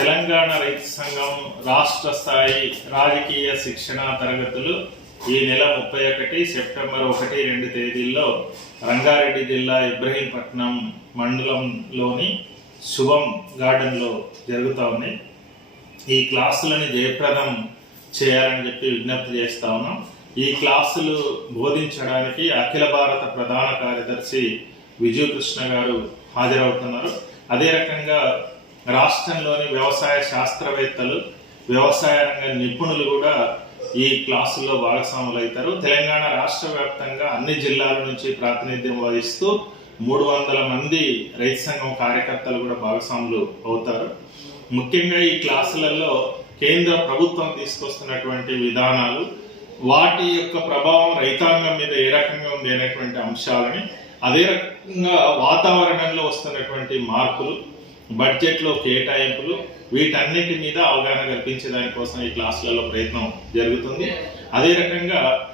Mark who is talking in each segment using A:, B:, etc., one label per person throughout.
A: తెలంగాణ రైతు సంఘం రాష్ట్ర స్థాయి రాజకీయ శిక్షణ తరగతులు ఈ నెల ముప్పై ఒకటి సెప్టెంబర్ ఒకటి రెండు తేదీల్లో రంగారెడ్డి జిల్లా ఇబ్రహీంపట్నం మండలంలోని శుభం గార్డెన్లో జరుగుతూ ఉన్నాయి. ఈ క్లాసులని జయప్రదం చేయాలని చెప్పి విజ్ఞప్తి చేస్తా ఉన్నాం. ఈ క్లాసులు బోధించడానికి అఖిల భారత ప్రధాన కార్యదర్శి విజయకృష్ణ గారు హాజరవుతున్నారు. అదే రకంగా రాష్ట్రంలోని వ్యవసాయ శాస్త్రవేత్తలు వ్యవసాయ రంగ నిపుణులు కూడా ఈ క్లాసుల్లో భాగస్వాములు అవుతారు తెలంగాణ రాష్ట్ర వ్యాప్తంగా అన్ని జిల్లాల నుంచి ప్రాతినిధ్యం వహిస్తూ మూడు వందల మంది రైతు సంఘం కార్యకర్తలు కూడా భాగస్వాములు అవుతారు. ముఖ్యంగా ఈ క్లాసులలో కేంద్ర ప్రభుత్వం తీసుకొస్తున్నటువంటి విధానాలు వాటి యొక్క ప్రభావం రైతాంగం మీద ఏ రకంగా ఉంది అనేటువంటి అంశాలని అదే రకంగా వాతావరణంలో వస్తున్నటువంటి మార్పులు బడ్జెట్లో కేటాయింపులు వీటన్నిటి మీద అవగాహన కల్పించే దానికోసం ఈ క్లాసులలో ప్రయత్నం జరుగుతుంది. అదే రకంగా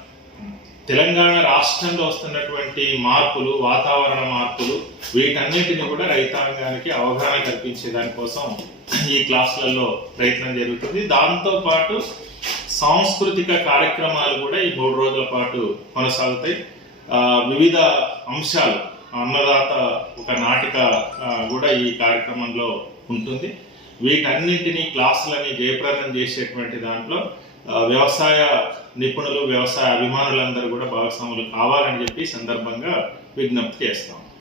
A: తెలంగాణ రాష్ట్రంలో వస్తున్నటువంటి మార్పులు వాతావరణ మార్పులు వీటన్నిటిని కూడా రైతాంగానికి అవగాహన కల్పించే దానికోసం ఈ క్లాసులలో ప్రయత్నం జరుగుతుంది. దాంతో పాటు సాంస్కృతిక కార్యక్రమాలు కూడా ఈ మూడు రోజుల పాటు కొనసాగుతాయి. వివిధ అంశాలు అన్నదాత ఒక నాటిక కూడా ఈ కార్యక్రమంలో ఉంటుంది. వీటన్నింటినీ క్లాసులని జయప్రదం చేసేటువంటి దాంట్లో వ్యవసాయ నిపుణులు వ్యవసాయ అభిమానులందరూ కూడా భాగస్వాములు కావాలని చెప్పి సందర్భంగా విజ్ఞప్తి చేస్తాం.